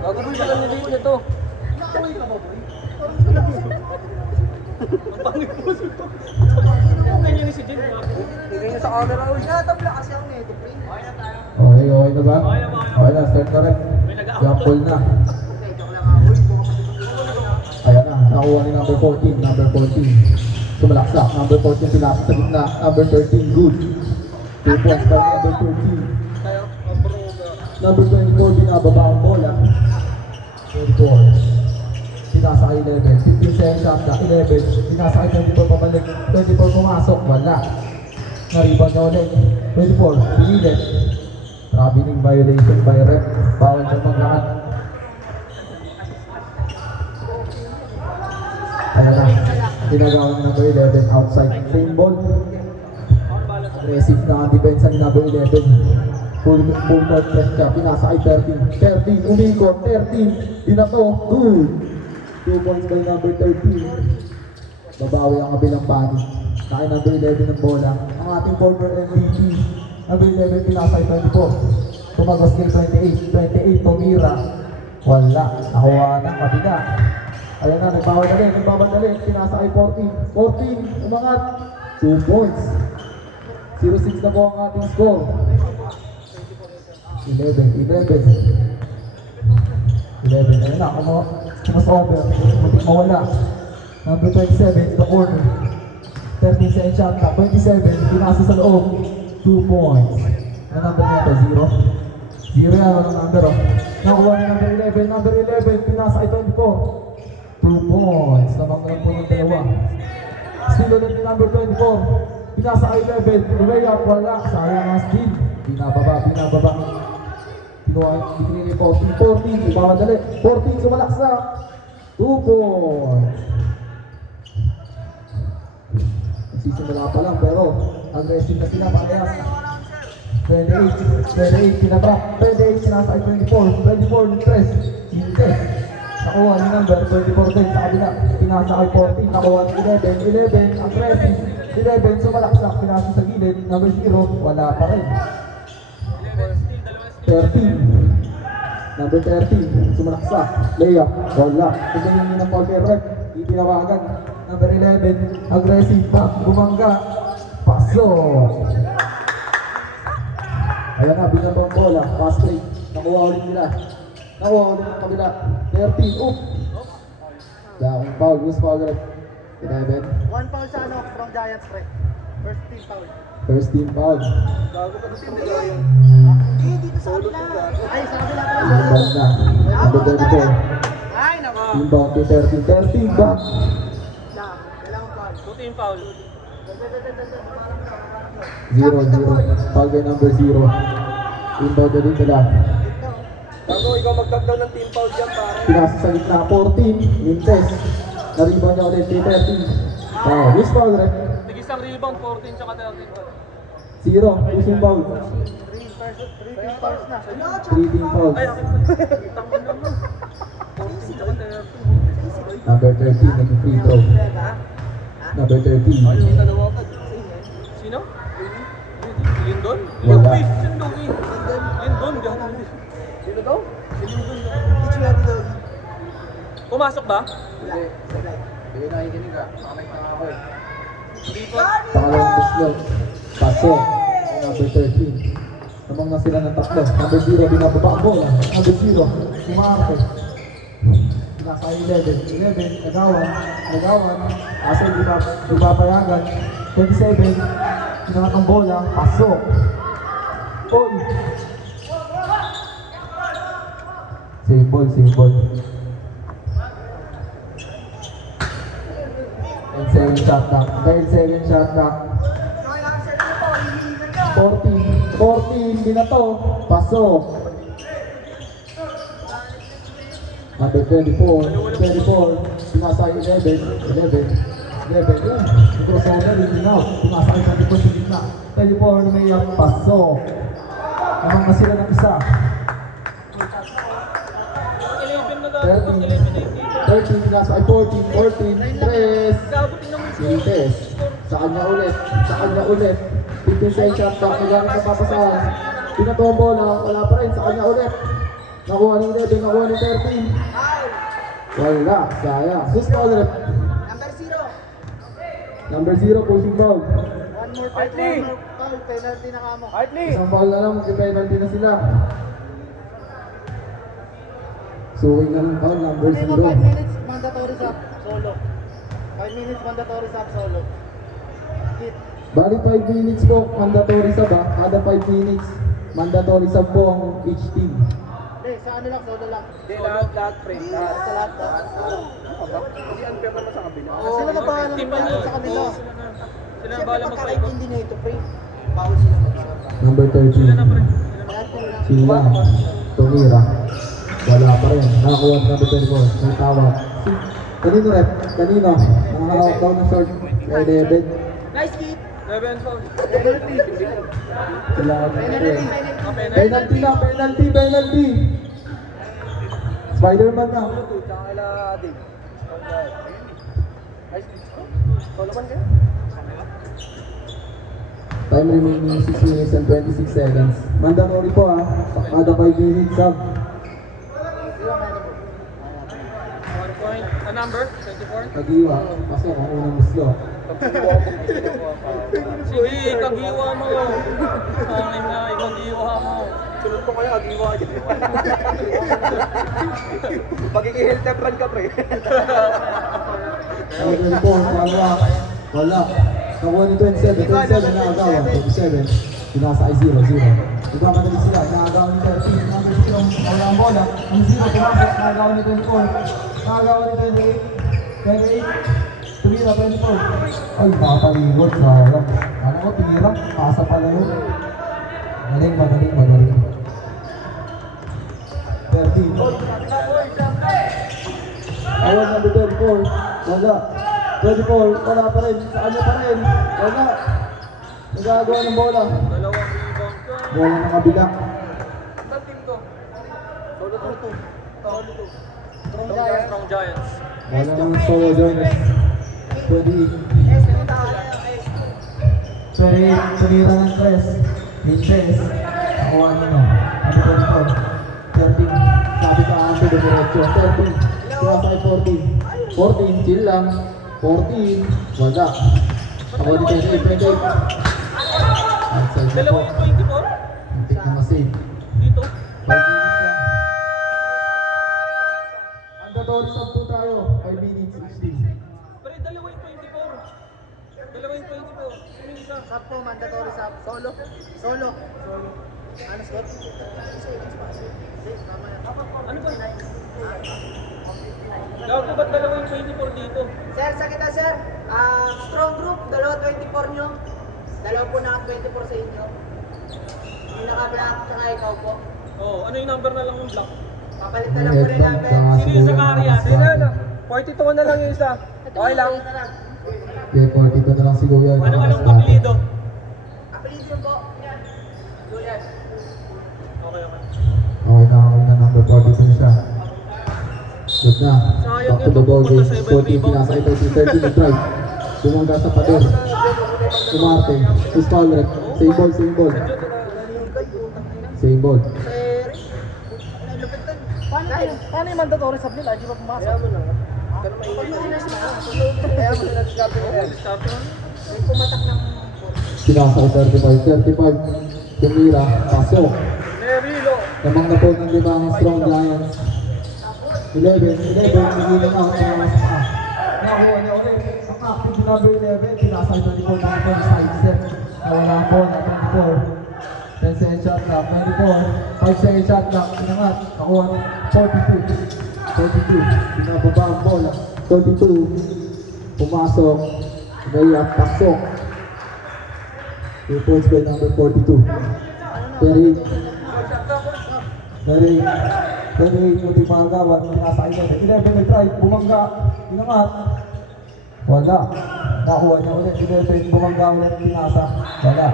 Gagawin ka lang niliit na to. Nakaway ka ba, boy? Ang pangit mo sa ito. Ganyan ni si Jin. Tingnan niya sa camera. Tinatabla kasi ako nito, pre. Okay na ba? Okay na, start na rin. Jumble na. Okay, joke lang ako. Ayan na, nakuha ni number 14. Sumalaksak, number 14 pinasok sa gitna, number 13, good. 2 points by number 13. Number 24, binababa ang bola. 24. Pinasa kay 11. 15 seconds shot na. 11. Pinasa kay 24 pabalik. 24 pumasok. Wala. Na-rebound na ulit. 24. Pinilit. Traveling violation by rep. Bawal na maglakad. Ayan na. Ginagawa ng number 11 outside frame ball. Aggressive na ang depensa ni number 11. Full court press siya, pinasa ay 13, umikot, 13, binato, good. 2 points by number 13. Babawi ang kabilang panig. Kaya number 11 ng bola. Ang ating former MVP, number 11 pinasa ay 24. Tumagos kay 28 tumira. Wala, nakuha ng kabila. Ayan na, nagbabadali, pinasa ay 14, umangat, 2 points. 0-6 na po ang ating score. 11, ayun na, kumas-over, matik mawala. Number 27, in the corner. 13 second shot na, 27, pinasa sa loob, 2 points. Ano number nito? 0? 0 yan, walang number oh. Nakuha ni number 11, pinasa ay 24. 2 points, lamang lang po ng dalawa. Still ulit ni number 24, pinasa ay 11, layup, wala, sayang ang steal. Binababa. Itinili 14, ibawadali. 14, sumalaksak. 2 points. Nagsisimula pa lang, pero aggressive na sila, parehas. 28, pinabrak. 28, sinasa ay 24, stress. Intes. Nakuha ni number 24 din sa kabila. Pinasa ay 14, nakuha ni 11, aggressive. 11, sumalaksak, pinasa sa gilid. Number 0, wala pa rin. 13. Number 13, sumalaksak. Layup, wala. Tignan niyo ng Paul Rep, di tinawagan. Number 11, aggressive back, bumangga. Pasok. Ayan na, binabang bola, pass break. Nakuha ulit nila. Nakuha ulit ng kabila. 13, oop. Daong foul, use foul rep. 11. 1 foul sa from Giants, pre. First team foul. Bago pa sa mga yun. Dito sa kabila. Ay, sa kabila pa. Inbound na. Number 34. Ay, nako. Inbound to 13 back. Kailangan foul. Buti yung foul. 0-0. Foul by number 0. Inbound na din nila. Bago ikaw magdagdag ng team foul dyan, pare. Pinasa sa gitna. 14. Mintes. Na-rebound niya ulit. 13. Wow. Use foul rep. Tigis ang rebound, 14 tsaka 13. 0. Use yung foul. 3 fouls na. 3 team fouls. Ay, tama naman. 14 tsaka 13. Number 13 nag-free throw. Number 13. Ay, yung dalawa ka. Sino? Lindon? Wala. Lindon, gano'n. Sino daw? Lindon. Pumasok ba? Hindi. Hindi nakikinig ka. Makakita nga ako eh. Hindi po. Pangalawang buslot. Paso. Number 13. Namang na sila ng tatlo. Number 0, binababa ang bola. Number 0, umarte. Pinasa 11, nagawan. Kasi di ba payagan. 27, pinangat ang bola. Pasok. Oy. Save ball. 7 shot na. 7 shot na. 14, binato, pasok. Number 24, pinasa ay 11, yun. Crossover, hindi na. Pinasa ay 24 sa gitna. 24, lumayang, pasok. Namang na sila ng isa. 13, pinasa ay 14, 3. Sintes. Sa kanya ulit. 15 shot clock. Nagamit sa papasahan. Pinatong bola. Wala pa rin. Sa kanya ulit. Nakuha ni 11. Nakuha ni 13. Wala. Sayang. Sus foul rep. Number 0. Pushing foul. One more foul, penalty na kamo. Isang foul na lang. Mag-penalty na sila. Suwing na ng foul. Number 0. 5 minutes mandatory sub solo. 5 minutes mandatory sub solo. Hit. Bali 5 minutes po. Mandatory sub ha. Kada 5 minutes. Mandatory sub po ang each team. Hindi, sa ano lang, solo lang. Hindi, lahat, pre. Sa lahat ba? Kasi unfair naman sa kabila. Sila na bahala Team ng yun. sa kabila. Sila na bahala mag-paikot. na ito, pre. Foul sila. Number 13. Sila na, pre. Lahat na lang. Sila. Tumira. Wala pa rin. Nakakuha ng number 24. May tawag. Kanino rep? Kanino? Nakahawak daw ng short. Kay 11. Nice kick. 7 foul. Penalty. Sila. Penalty. Penalty na. Penalty. Penalty. Spider-Man na. Tsaka kaila Dave. Solo man kayo? Time remaining 6 minutes and 26 seconds. Mandatory po ha. Kada 5 minutes sub. 1 point. A number? 24? Kagiwa. Pasok ang unang muslo. Sige, kagiwa mo. Angin nga, kagiwa mo. Sunod ko kaya, kagiwa dyan. Magiging health run ka, pre. Number 4. Wala. Wala. Nakuha ni 27. 27 na agawan. 27. Pinasa ay 0. 0. Nagkamadali sila. Naagawan ni 13. Number 0. Wala ang bola. Ang 0. Pumasok. Naagawan ni 24. Naagawan ni 28. 28. Tumira 24. Ay, nakapalingod. Sayang. Ano ko, tumira. Pasa pala yun. Magaling, magaling, magaling. 13. Ayan, number 24. Wala. 24. Wala pa rin. Sa kanya pa rin. Wala. Nagagawa ng bola. Dalawang rebound ko. Bola ng kabila. Saan team to? Solo 2. Solo 2. Strong Giants. Bola ng solo joiners. 28. 28. Tumira ng 3. Hinches. Nakuha nyo no. Ano po dito? 13. Sabi ka ang diretso. 13. Kaya sa 14. 14. Chill lang. 14. Wala. Ako ni 28. 28. Outside na po. Dalawang 24? Antik na masave. Dito? 5 minutes lang. Mandatory sub po tayo. 5 minutes 16. Pre, dalawang 24. Dalawang 24. Sino isa? Sub po, mandatory sub. Solo. Solo. Ano, Scott? Hindi, tama yan. Ano ba? Gago ba't dalawang 24 dito? Sir, sa kita sir, strong group, dalawa 24 nyo. Dalawa po naka 24 sa inyo. Yung naka-black, tsaka ikaw po. Oh, ano yung number na lang yung block? Papalit na lang po rin namin. Sino yung Zakaria? Sino na? 42 na lang yung isa. Okay lang. Ito lang. Okay, 42 na lang si Kuya. Anong apelido? Apelido po. Julian. Okay, okay. Okay na number 42 siya. Good na. Sayang Back to yun, the ball game. pupunta sa ibang 14 rebound. pinasa ito. 13 na drive. Bumangga sa pader. Umarte. Sus foul rep. Same ball, same ball. Same ball. Paano yung mandatory sub nila? Di ba pumasok? May pumatak ng Pinasa ko 35. 35. Tumira. Pasok. Nerilo. Lamang na po ng limang strong giants. 11. Hindi na nga. Nakuha niya ulit. Ang active number 11. Pinasa ito ni Paul Marco sa side step. Nawala po na 24. 10 second shot clock. 24. 5 second shot clock. Pinangat. Nakuha ni 42. 42. Pinababa ang bola. 42. Pumasok. Ngayon pasok. 2 points by number 42. Terry. Yung timagawan, pinasa ito. 11 na try, bumangga, pinangat. Wala. Nakuha niya ulit, 11, bumangga ulit, pinasa. Wala.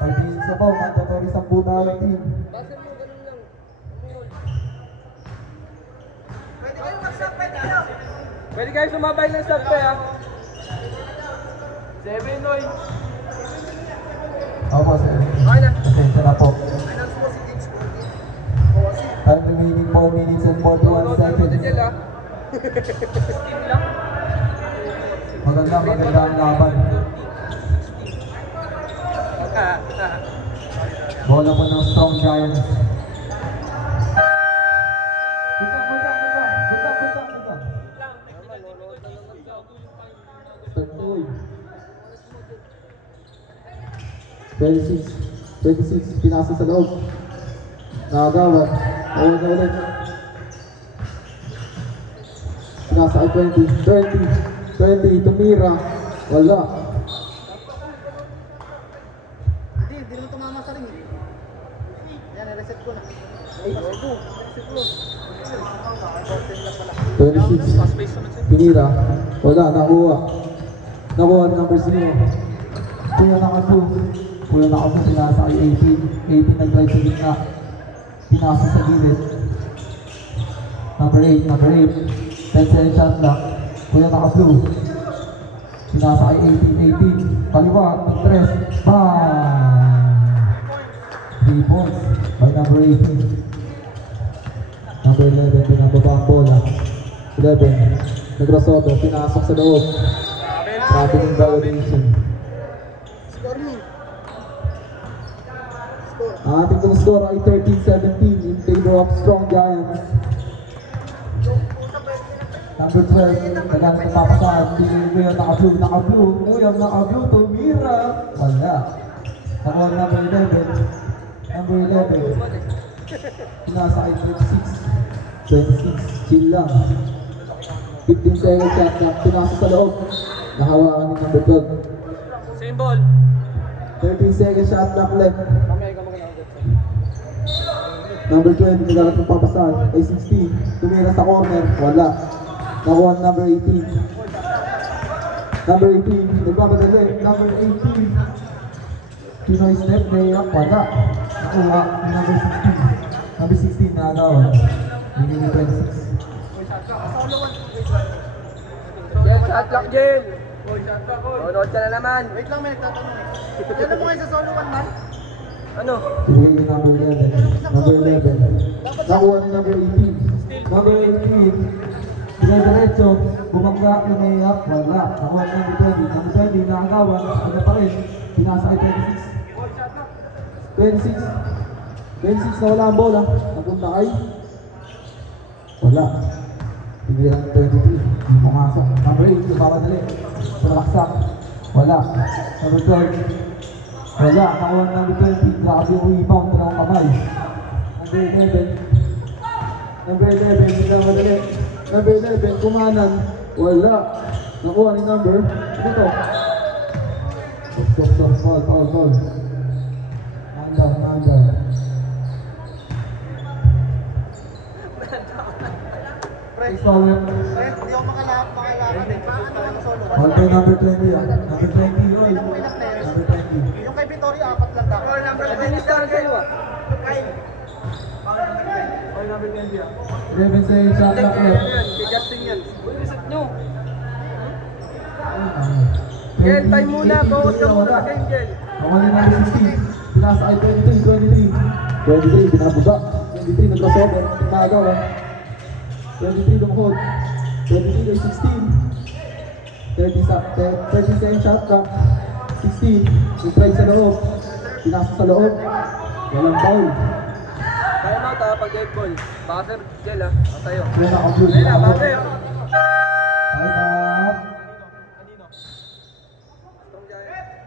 5 minutes na po, mandatory 10 tayo team. Pwede kayo mag-sub, pwede kayo. Pwede guys, sumabay ng sub pa, ha? 7, Noy. Opo, sir. Okay na. Atensya na po. Announce mo si James Gordon. Time remaining 4 minutes and 41 seconds. Dyan lang. Team lang. Maganda ang laban. Bola po ng Strong Giants. Punta. Tagtoy. 26, pinasa sa loob. Nakagawan. Ayun na ulit. Pinasa ay 20, tumira. Wala. Hindi naman tumama sa ring. Yan, reset ko na. Reset ko. 26, pinira. Wala, nakuha ang number 0. Kuya naka-2, pinasa ay 18 nag-drive sa gitna. Pinasa sa gilid. Number 8, 10 shot lock. Kuya naka-blue, pinasa ay 18, kaliwa, nag-press, bang! 3 points by number 18. Number 11, pinababa ang bola. 11, nag-crossover, pinasok sa loob. Traffic and violation. Score me. Ang ating pong score ay 13-17 in favor of Strong Giants. Number 12, kailangan magpapasahan. Kuya naka-blue. Kuya naka-blue, tumira. Wala. Ako number 11. Pinasa ay 26, chill lang. 15 seconds shot na, pinasa sa loob. Nahawakan ni number 12. Symbol. 13 seconds shot clock left. Number 20, nagalat ng papasahan ay 16. Tumira sa corner, wala. Nakuha number 18. Number 18, nagpapadali. Number 18. Pinoy step, layup, wala. Nakuha number 16. Number 16, nakagawa. Hindi ni 26. Jel, shot clock, Jel. Nonod ka na naman. Wait lang, may nagtatanong. Ano mo kayo sa solo 1 man? Ano? Ibigay ni number 11. Number 11. Nakuha ni number 18. Number 18. Diretso, bumangga na layup, wala. Nakuha ni number 20. Number 20, nakagawa. Ano pa rin? Pinasa ay 26. 26 na wala ang bola. Napunta ay wala. Hindi lang 23. Hindi pumasok. Number 8, papadali. Palaksak. Wala. Number 12. Wala. Nakuha ng number 20. Grabe yung rebound. Dalawang kamay. Number 11. Number 11. Hindi lang madali. Number 11. Kumanan. Wala. Nakuha ni number. Ano to? Stop. Foul. Mandar. Pre, Foul. hindi ako makalaban eh. Paano ang solo 1? Foul kay number 20. Number 20. Roy. Ilang mo ilang players? Number 20. Yung kay Vittorio, 4 lang dapat. Number 20 star kayo ah. 11 seconds shot clock left. Kay Justin yan. Uy, reset nyo. Jel, time muna. Focus ka muna sa game, Jel. Ako ni number 16. Pinasa ay 23. 23, binababa. 23, nag-crossover. Tumagaw. 23, lumukod. 23 ay 16. 30 seconds shot clock. 16, nag-try sa loob. Pinasa sa loob. Walang foul. Time out ha, pag dead ball. Baka sir, Jel ha. Ang tayo. Kaya naka-blue. Ayun na, baka tayo.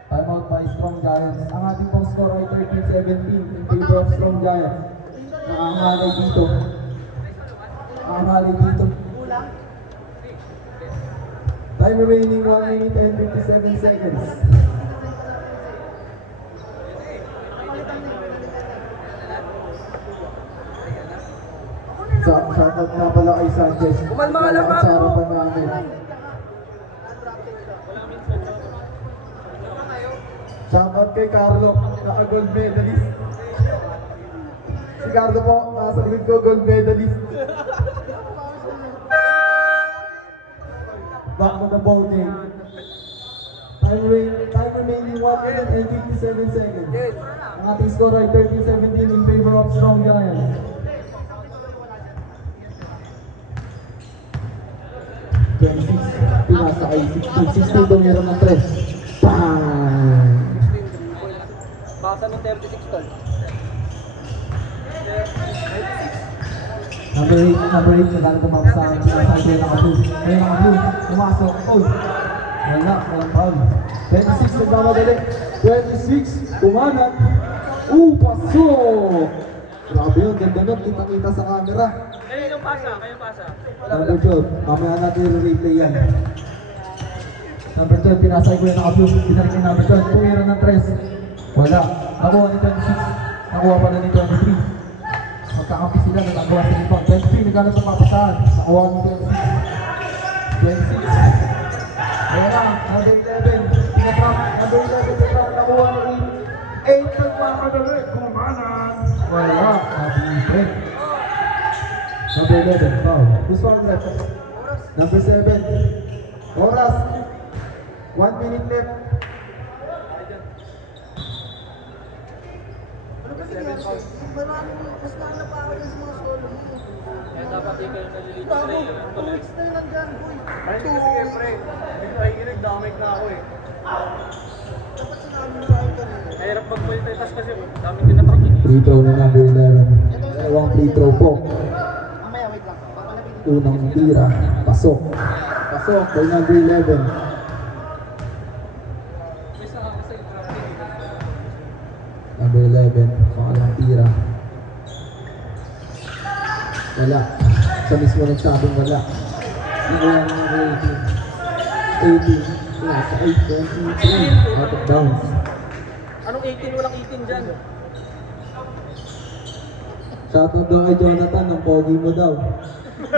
Time out by Strong Giants. Ang ating pong score ay 13-17 in favor of Strong Giants. Nakahangalay dito. Time remaining 1 minute and 57 seconds. Shoutout nga pala kay Sanchez. Kumalma ka lang, Sa Paco. harapan namin. Shoutout kay Carlo, naka-gold medalist. Si Carlo po, nasa likod ko, gold medalist. Back to the ball game. Time remaining 1 minute and 57 seconds. Yes. Ang ating score ay 13-17 in favor of Strong Giants. 26, pinasa ay 16 tumira ng 3. Bang! Basa ng 36 tol. Number 8, nagkala tumama sa akin. Kaya naka-blue. Pumasok. Oh! Walang foul. 26, nagmamadali. 26, kumanat. Pasok! Grabe yun, ganda nun. Kita-kita sa camera. Kayo yung pasa, Number 12, mamaya natin i-replay yan. Number 12, pinasay ko yung naka-blue. Pinalik yung number 12, tumira ng 3. Wala. Nakuha ni 26. Nakuha pa na ni 23. Magkakampi sila, nagagawa sa ibang. 23, nagkala sa papasahan. Nakuha ni 26. 26. Ayan na, number 11. Pinatrap, number 11, pinatrap. Nakuha ni 8. 8, nagmamadali. Kumanan. Wala. Break. Number 11, foul. Who's foul left? Number 7. Oras. 1 minute left. Ano ba nangyari sa'yo? Mas nauna pa ako yung mga solo mo. dapat di kayo nalilito Bago, pre. 2 weeks na yun nandyan, boy. Ay, hindi kasi kaya pre. Hindi ko nakikinig, damay na ako eh. Dapat sinabi mo sa akin kanina. Mahirap mag-multitask kasi daming din napakinig. Free throw na number 11. Dalawang free throw po. Mamaya, wait lang. Papalapit Unang tira. Pasok. Pasok kay number 11. Number 11. Pangalang tira. Wala. Sa mismo nagsabing wala. Wala ng number 18. 18. Yeah, sa 8. Out of bounds. Anong 18? Walang 18 dyan. Shoutout daw kay Jonathan, ang pogi mo daw. 26,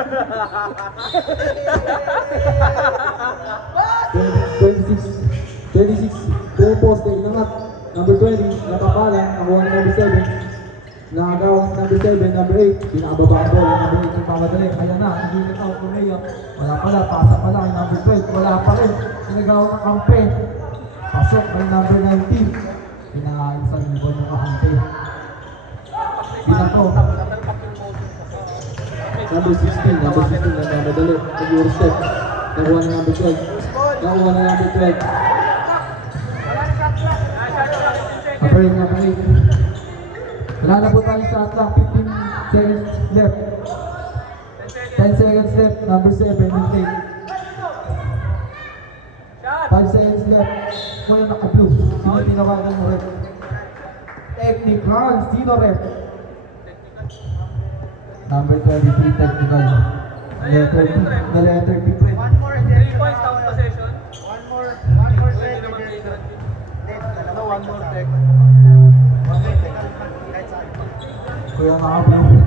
puro poste, inangat. Number 20, napapalan, nakuha ng number 7. Nakagawa ng number 7, number 8, pinakababa ang ball, number 8, yung pamadali. Kaya na, hindi na tao kumaya. Wala pala, pasa pala kay number 12, wala pa rin. Pinagawa ng kampe. Pasok kay number 19. Pinakaalisan yung ball ng kampe. Pinako. Number 16 na namadali. Nag-euro step. Nakuha ng number 12. Nakuha ng number 12. Apart. Wala na po tayo sa atlak. 15 seconds left. 10 seconds left. Number 7 will take. 5 seconds left. Mula naka-blue. Sino tinawagan mo rep? Technical. Sino rep? Number 23 technical. The letter P. One more and 3 then points down possession. One more take and then one more take. One more take. Kahit saan. Kuya naka-blue.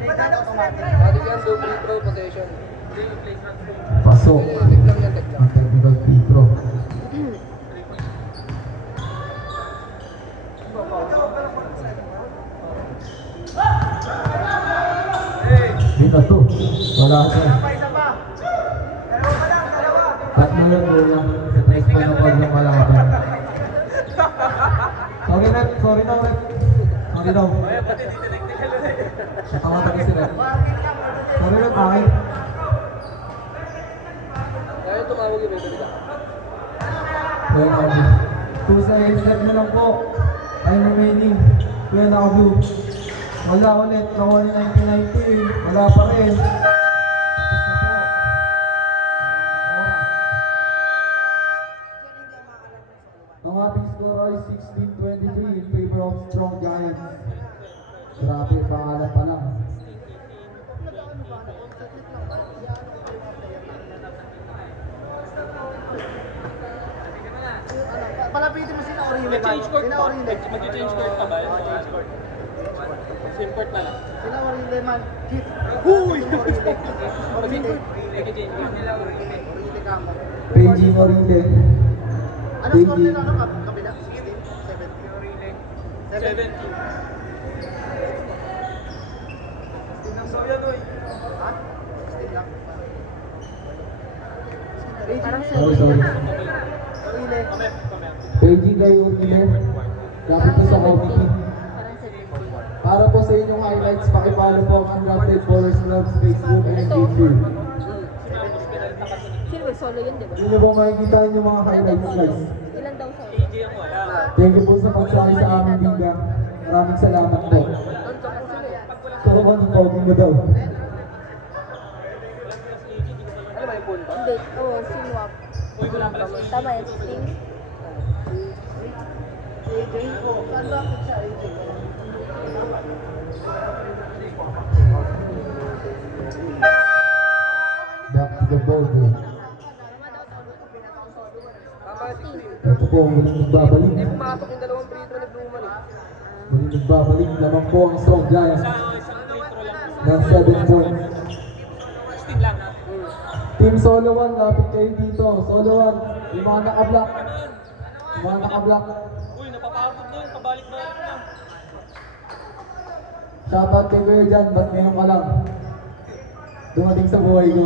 Take that automatic. Pwede yan, do free throw possession. Pasok. Tek lang yan, tek lang. Ang technical free throw. Dito to. Wala siya. Isa pa. Dalawa pa lang, dalawa. Tatlo yun, kuya. Sa tres pa ng pag yung kalaban. Sorry, Rep. Sorry daw, Rep. Sorry daw. Kaya pati tinig-tinig ulit. Nakamatagal si Rep. Sorry, Rep. Akin. Kaya tumawag yung baby ka. Kuya naka-blue. 2 seconds left na lang po. Time remaining. Kuya naka-blue. Wala ulit. Nakuha ni 1919. Wala pa rin. Tapos na po. Ang ating score ay 16-23 in favor of Strong Giants. Grabe, pangalan pa lang. Palapitin mo sila Orile. Mag-change court Sila po. Orile. Mag-change court pa ba? Change court. Import na lang. Sila Orile man. Keep. Huy! Orile. Mag-change court nila. Orile kamo. Benji Morile. Ano score nila? Ano kabila? 16? 17? 17. Ha? 16 lang. Sorry, sorry. Orile. Paging kayo ulit. Lapit po sa committee. Para po sa inyong highlights, pakipalo po ang Undrafted Ballers Club's Facebook and YouTube. Silver solo yun, di ba? Hindi nyo po makikita yung mga highlights guys. Ilan daw solo? Thank you po sa pagsakay sa aming liga. Maraming salamat po. Ito ba ng pogi mo daw? Ano ba yung punto? Hindi. Oo, sinwap. Tama yun, Sting. Back to the ball game. Tama si Green. Ito po ang muling nagbabalik. Hindi pumasok yung dalawang free throw ni Bluman eh. Muling nagbabalik. Lamang po ang Strong Giants. Ng 7 points. Team Solo 1, lapit kayo dito. Solo 1, yung mga naka-block. Yung mga naka-block. Uy, napapagod na yun. Pabalik na yun na. Shoutout kay Kuya Jan, ba't ngayon ka lang? Dumating sa buhay ko.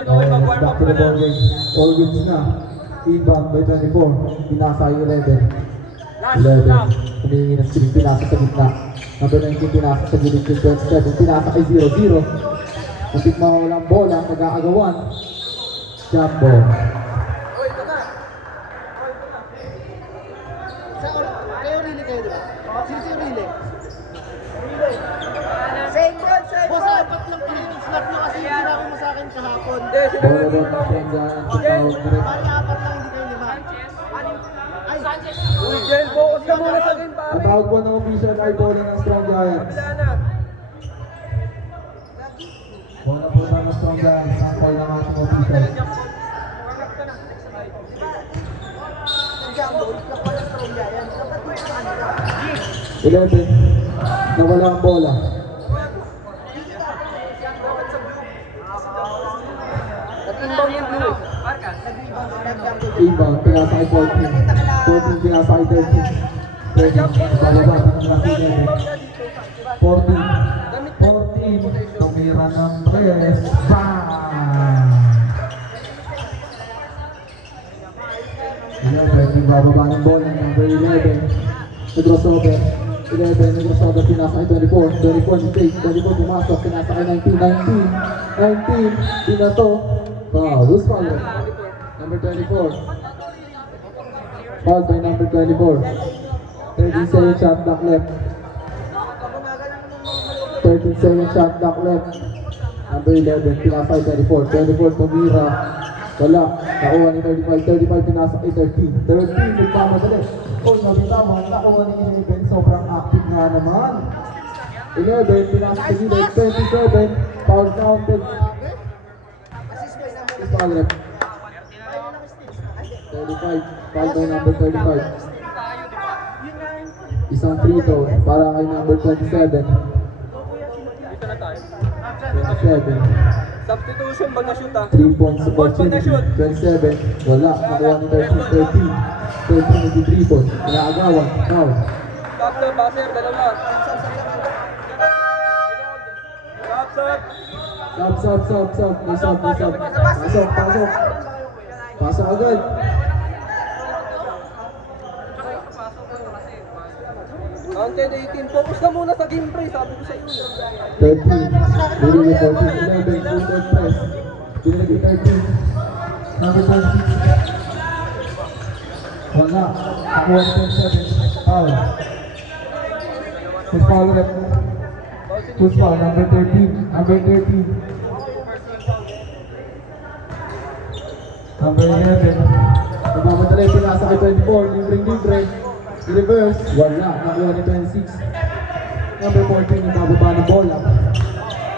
Ayan, back to the ball game. All goods na. Inbound by 24. Pinasa yung 11. 11. Humingi ng screen, pinasa sa gitna. Number 19, pinasa sa gilid yung 27. Pinasa kay 0-0. Kapit mawala ang bola, mag-aagawan. Jump ball. Kayo really kayo, di ba? Sino si really? Same ball, same Boss, ball. apat lang kayo yung slot nyo kasi sinabi mo sa akin kahapon. Hindi, sila Bola na ball dito. ng Strong Giants. Foul break. Bali, apat lang, hindi kayo lima. Ay, Uy, Jen, focus ka muna sa game, pare. Ang tawag po ng official ay bola ng Strong Giants. Kabila na. Bola po ng Strong Giants. Ang call ng ating official. Jumbo, kapag na strong yan. Dapat mo yung ano ka. 11. Nawala ang bola. Nag-inbound yung blue. Inbound, pinasa kay 14. 14, pinasa kay 13. 13, bababa ng laki 11. 14. 14, tumira ng press. Bang! 11, bababa ng bola. Number 11. Nag-crossover. 11, nag-crossover, pinasa kay 24. 24, mistake. 24, pumasok, pinasa kay 19. 19, pinato. Wow, who's foul? Number 24. Foul by number 24. 13 second shot clock left. 13 second shot clock left. Number 11, pinasa kay 24. 24, tumira. Wala. Nakuha ni 35. 35, pinasa kay 13. 13, nagkamadali. Oh, nabitama. Nakuha ni 11. Sobrang active nga naman. 11, pinasa kay 27. Foul counted. Foul left. 35, foul by number 35. Isang free throw para kay number 27. Dito na tayo. 27. Substitution, bag na shoot ah. 3 points opportunity. 27. Wala. Nakuha ni 13. 13 nag 3 points. Inaagawan. Foul. Stop na, baser, dalawa. Stop. May sub. Pasok agad. Counted 18. Focus ka muna sa game pre. Sabi ko sa iyo. 13. Binigay 14. 11. Good press. Binigay 13. Number 26. Wala. Nakuha ni 27. Foul. Who's foul rep? Who's foul? Number 13. Number 13. Number 11. Nagmamadali, pinasa kay 24. Libre. Reverse. Wala. Nakuha ni 26. Number 14. Nagkababa ng bola.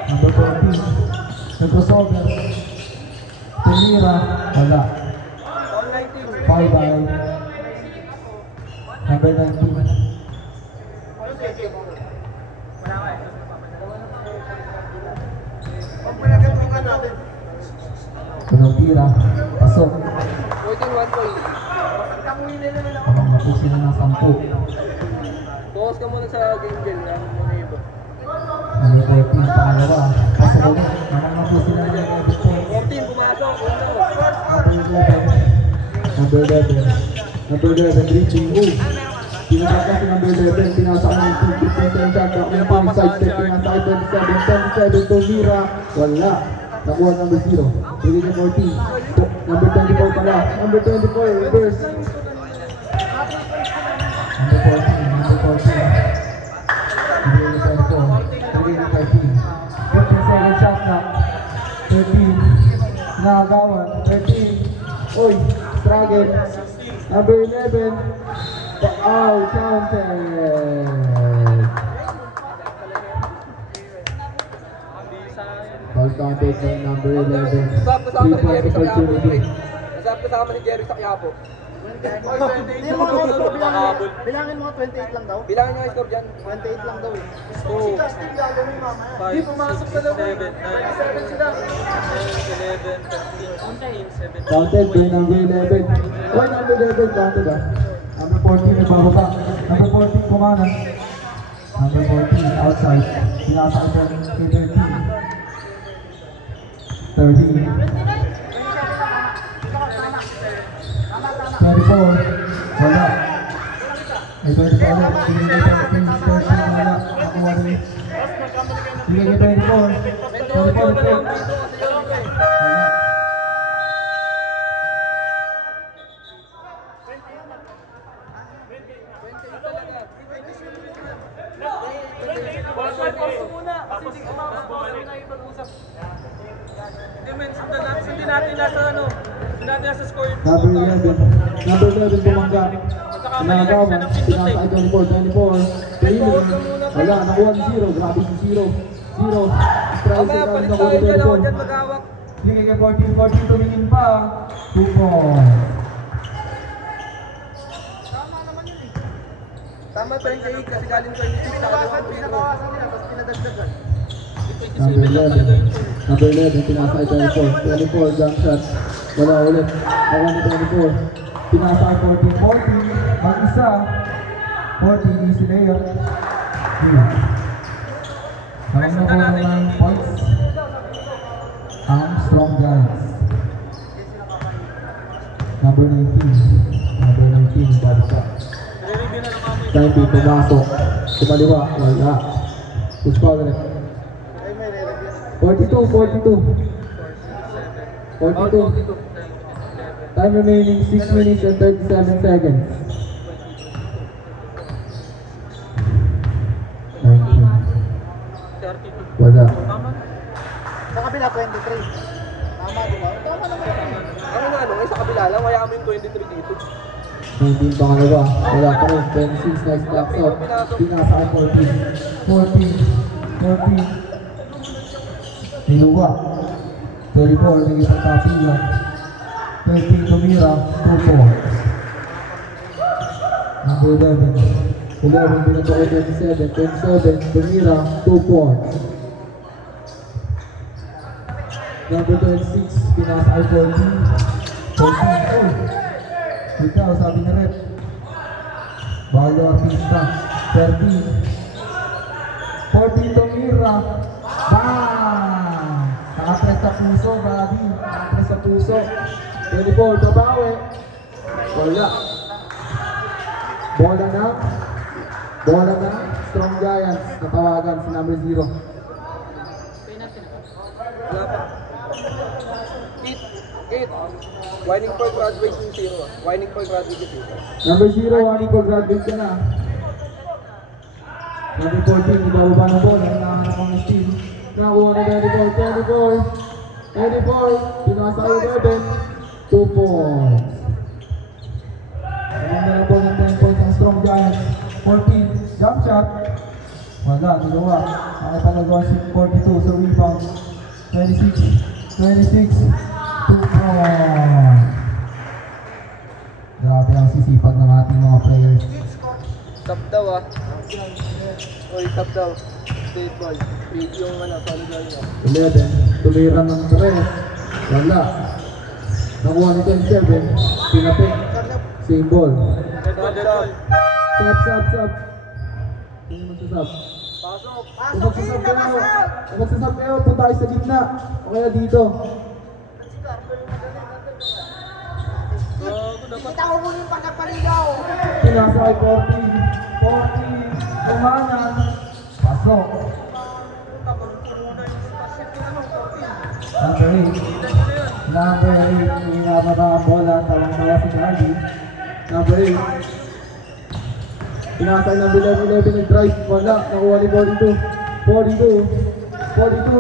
Number 14. Nag-crossover. Tumira. Wala. All 19. Foul by number 19. Unang tira. Pasok. 14, 1 point. Habang napusin na ng 10. Focus ka muna sa game gel. Muna iba. Number 14, pangalawa. Pasok ulit. Habang napusin na ng 11 points. 14, pumasok. Uno. Number 11. Number 11, reaching. Pinasaka si number 11. Pinasaka ng 15 shot. Nakuha side step. Pinasaka 27. 10-7 to Mira. Wala. Nakuha number 0. Bigay niya 14. Number 24 pala. Number 24, reverse. Number 14. Bigay niya 24. Bigay niya 13. 15-second shot na. 13. Nakagawan. 13. Oy, struggle. Number 11. Out, counted. Ball counted by number 11. 3 points opportunity. Kasama ni Jerry sa Quiapo. Hindi mo nga bilangin mo 28 lang daw. Bilangin niya yung score dyan. 28 lang daw eh. Oo. Casting gagawin mamaya. Hindi, pumasok na daw. 7 sila. Counted by number 11. Why number 11 counted ah? Number 14 nagbababa. Number 14 kumana. Number 14 outside. Pinasakit kay 13. 13. 34. Wala. May 24 ulit. Sige kay 13. 13 wala. Nakuha rin. Sige kay 24. 24 ulit. Wala. Sundin natin nasa score. Number 11. Number 11 bumangga. Pinagawa. Pinasakay 24. 24. Wala. Nakuha ni 0. Grabe si 0. 0. Strike Mamaya, sa palit nakuha tayo ni dyan ako 24. dyan mag-awak. Sige kay 14. 14 tumingin pa. 2 points. Tama 28 kasi galing 26 sa dalawang free throw. Pinabawasan nila, tapos pinadagdagan. Number 11. Number 11. Pinasakay 24. 24. Jump shot. Wala ulit. Nakuha ni 24. Pinasakay 14. 14. Mag-isa. 14. Easy layup. Parang nakuha ng points. Ang Strong Giants. Number 19. Number 19. Babasa. Time B. Pumasok. Kumaliwa. Wala. Push foul ulit. Ay, may re-review. 42. 42. Time remaining 6 minutes and 37 seconds. 19. Wala. Sa kabila, 23. Tama, di ba? Tama naman ito. Ano na ano, sa kabila lang, kaya kami yung 23 dito. 19 pangalawa. Wala pa rin. 26 next clocks out. Pinasaan 14. 14. Niluwa. 34. Naging sa kapila. 13 tumira. 2 points. Number 11. 11 binato ko 27. 27 tumira. 2 points. Number 26. Pinasaan 14. 14. Ikaw, sabi na rin. Balo artista. 13. 14 tumira. Bang! Nakapres sa puso, buddy. Nakapres sa puso. 24, babawi. Wala. Bola na. Strong Giants. Natawagan si number 0. Wala pa. 8. Whining for graduation 0. Whining for graduation 0. Number 0, warning for graduate ka na. Number 14, ibababa ng bola. Hinahanap ang steal. Nakuha na 24. 24. Pinasa kay 11. 2 points. Ang meron po ng 10 points ang Strong Giants. 14. Jump shot. Wala, dalawa. Nakita nagawa si 42 sa rebound. 26. 2 points. Grabe ang sisipag ng ating mga players. Top daw ah. Oy, top daw. State ball. Yung solid ball niya. 11. Tuliran ng 3. Wala. Nakuha ni 27. Pinapit. Same ball. Top daw. Sub. Sino magsasub? Pasok. Kung magsasub kayo, punta kayo sa gitna. O kaya dito. Gago Kita ko muna yung pagkapaligaw. Pinasay 14, kumanan, pasok. Number 8, inababa ang bola, tawang-tawa si Nagi. Number 8, pinasay ng 11, nag-drive, wala, nakuha ni 42,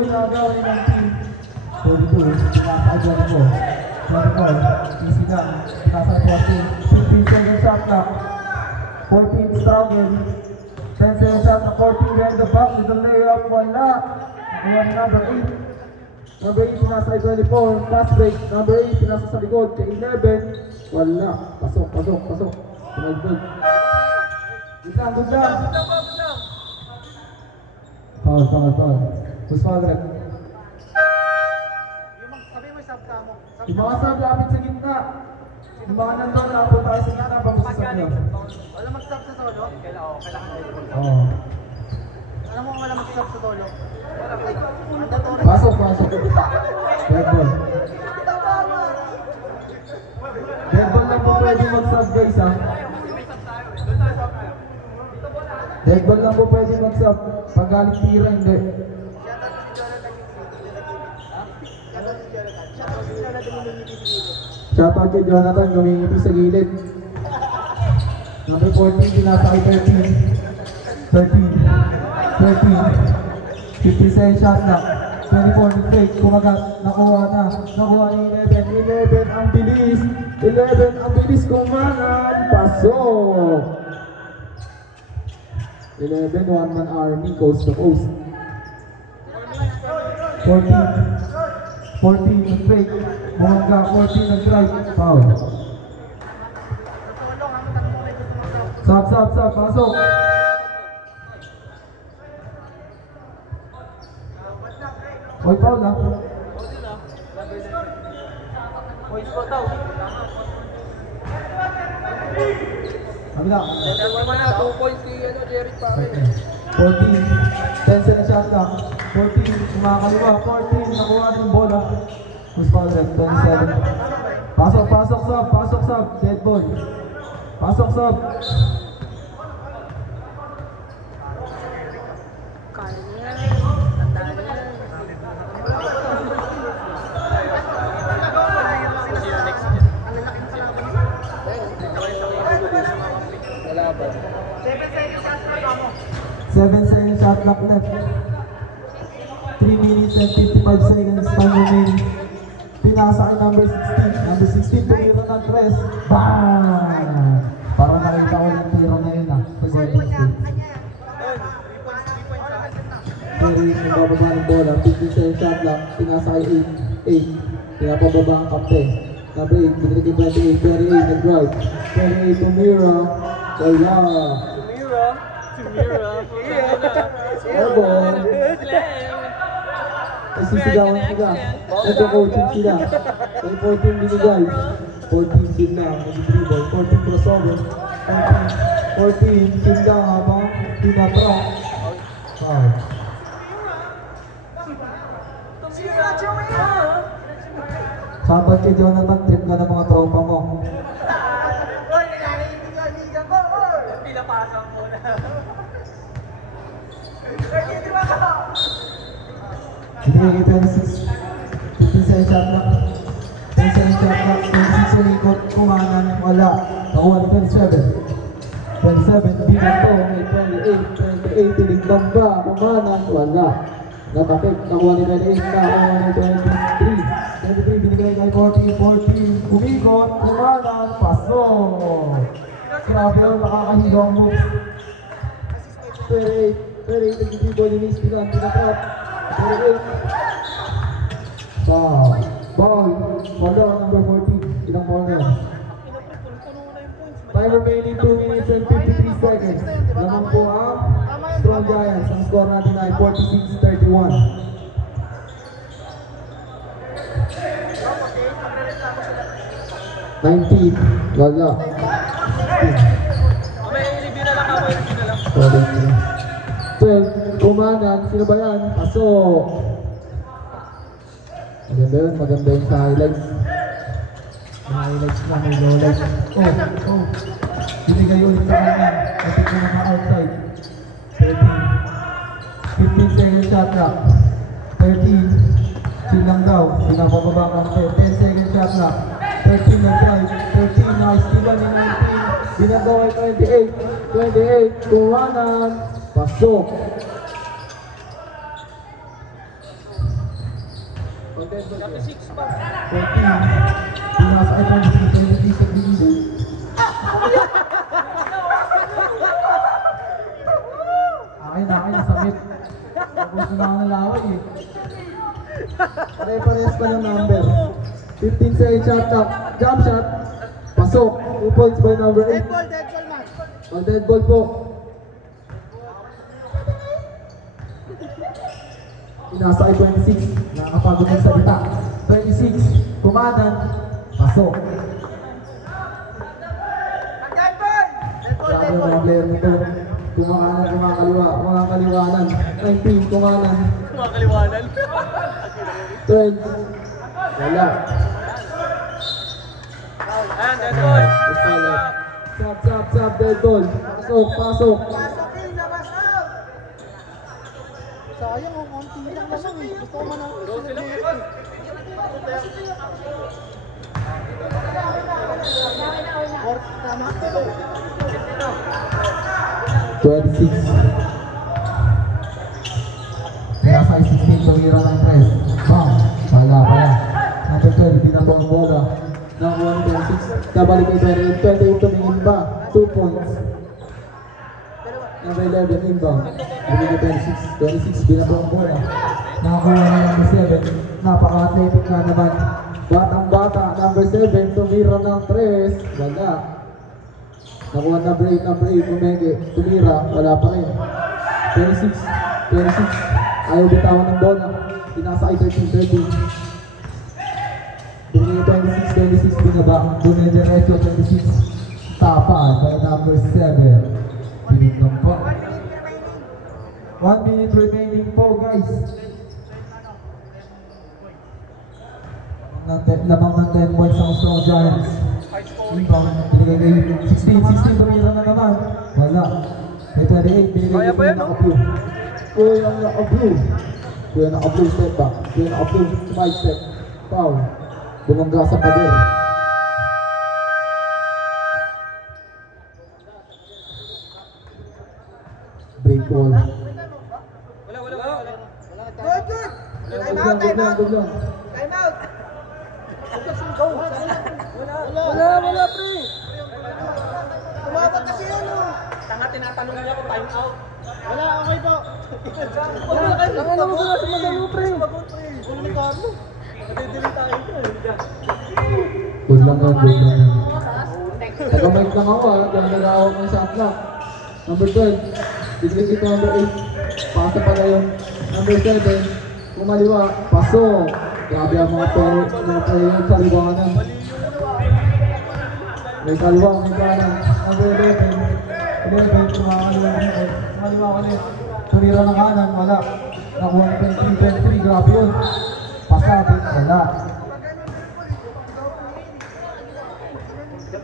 inagawa ni ng team. 42, pinasay dyan po. 24, easy lang, pinasay 14, 15 second shot clock. 14 struggle, 10 second shot na 14 behind the back with the layup, wala. Nakuha ni number 8. Number 8 pinasa 24, pass break. Number 8 pinasa sa likod kay 11. Wala. Pasok. Pinagdag. Good lang. Foul. Who's foul rep? Sabi mo sub ka mo. Yung mga sub lapit sa gitna. Yung mga nandun lapit tayo sa gitna pag gusto sa nyo. Wala mag-sub sa solo? Kailangan. Oo. Alam mo wala mag-sub sa solo? Pasok. Dead ball lang po pwede mag-sub guys ha. Dead ball lang po pwede mag-sub. Pag galing tira hindi. Shoutout kay Jonathan, gumingiti sa gilid. Number 14, pinasakay 13. 57 shot na. 24 ni Drake, kumagat, nakuha ni 11 ang bilis, kumanan, pasok. 11, one-man army, coast to coast. 14 ni Drake, bumangga, 14 nag-drive, foul. Sab, pasok. Oy, foul na. Oy, spot out. Kabila. Dalawa na, 2 points kay Jerry pare. 14, 10 second shot clock. 14, kumakaliwa. 14, nakuha ng bola. Who's foul rep? 27. Pasok sub. Dead ball. Pasok sub. Kaya niya. Tandaan niya. Nalaban. 7 second shot clock left. 3 minutes and 55 seconds time remaining. Pinasa kay number 16. Number 16, tumira ng 3. Bang! Parang nakita ko yung tiro na yun sa Golden State. Pero yung bababa ng bola, 15 second shot clock. Pinasa kay 8. Pinapababa ang kapte. Number 8, binili kay 28. 28, nag-drive. 28, tumira. Wala. Tumira. Airball. Sisigawan sila. Nagko-coaching sila. May 14 binigay. 14 din lang. Nag-dribble. 14 crossover. 14 din lang habang tinatrack. Foul. Sabat kay Jonathan, trip ka ng mga tropa mo. Binigay 26. 15 second shot clock. 10 second shot clock. 26 sa likod. Kumanan. Wala. Nakuha ni 27. 27. Binato. May 28. Tinignan ba? Kumanan. Wala. Nakapit. Nakuha ni 28. Nakuha ni 23. 23. Binigay kay 40. Umikot. Kumanan. Pasok. Grabe yun. Nakakahigong move. 38. 38. Ball ni Miss Pilan. Pinatrap. 38. Ball. Follow number 14. Ilang ball na? Time remaining 2 minutes and 53 seconds. Lamang po ang Strong Giants. Ang score natin ay 46-31. $19. Wala. May review na lang ako, review na lang. 12. Kumanan. Sino ba yan? Pasok. Maganda yun sa highlights. highlights na, may lowlights. Oh. Binigay ulit sa kanya. Kasi ko naman outside. 13. 15 second shot clock. 13. Silang daw. Pinapababa ka 10 second shot clock. 13 na drive. 13 na istilan ni 19. Binagaw ay 28. 28. Kuhanan. Pasok. Sabi 6 pa. 14. Pinasa ay 23 sa division. Akin, nasabit. Tapos na ako nalaway eh. Pare-parehas pa ng number. 15 second shot clock. Jump shot. Pasok. 2 points by number 8. Dead ball man. On dead ball po. Inasa ay 26. Nakakapagod ng salita. 26. Kumanan. Pasok. Grabe yung mga player nito. Kumakanan, kumakaliwa. Kumakaliwanan. 19. Kumanan. Kumakaliwanan. 12. Wala. Ayan, dead ball. Sab, dead ball. Pasok. Sayang, oh, konti lang naman eh. Gusto ko man ang Go sila. tama. 26. Nasa 16, tumira ng press. Bang! Wala pala. Number 12, binaba ang bola. Nakuha ng 26. Nabalik kay 28. 28 tumingin ba? 2 points. Number 11, inbound. Binigay 26. 26, binaba ang bola. Nakakuha na number 7. Napaka-athletic na naman. Batang-bata, number 7, tumira ng 3. Wala. Nakuha number 8, umege. Tumira, wala pa rin. 26. Ayaw bitawan ng bola. Pinasa ay 13. Binigay 26, binaba. Dumidiretso 26. Tapan by number 7. Pinignan pa. 1 minute remaining po, guys. Lamang ng 10 points ang Strong Giants. Inbound, binigay kay 16, tumira na naman. Wala. May 28, binigay kay Kuya Naka-Blue. Kuya Naka-Blue, step back. Kuya Naka-Blue, smile step. Foul. Bumangga sa pader. Break ball. Wala. Good. Good lang. Time out. Wala, pre. Umabot kasi yun, oh. Tanga, tinatanong niya kung time out. Wala, okay po. Wala kayo. Tanga naman ko sa madalo, pre. Ulo ni Carlo. Matitili tayo ito eh. Good lang. Nag-mic lang ako dahil nag-aawag ng shot clock. Number 12, biglang kita number 8. Pasa pala yung number 7. Kumaliwa, pasok. Grabe ang mga player sa liwangan. May kalwa, may kanan. Number 11, kumaliwa ulit. Tumira ng kanan, wala. Nakuha ng 23, grabe yun. Pasabit, wala.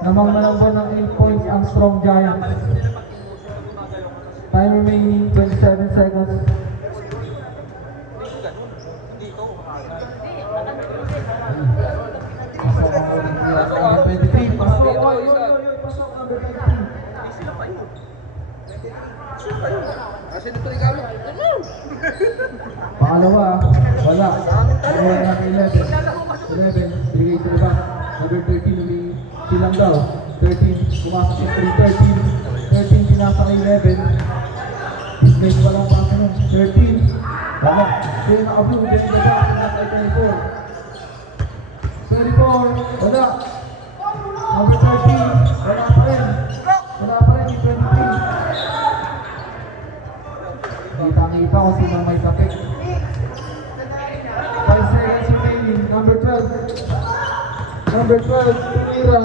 Namang malambon ng 8 points ang Strong Giants. Time remaining 27 seconds. Pasok ang number 23. Pasok number 23. Kasi dito regalo. Pangalawa, wala. Nakuha ng 11, binigay ito na ba? Number 13, silang daw. 13, pumasok yung 13, pinasa ng 11. Dismiss pa lang pasa nun. 13, wala. Kaya naka-blue, dyan na ba? Pinasa ay 24, wala. Number 13, wala pa rin yung 23. Kita-kita kung sinong may sakit. 5 seconds remaining. Number 12, tumira.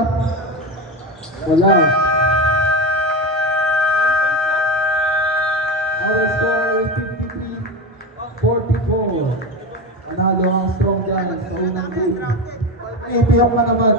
Wala. Our score is 53-44. Panalo ang Strong Giants sa unang game. Ipiyok na naman.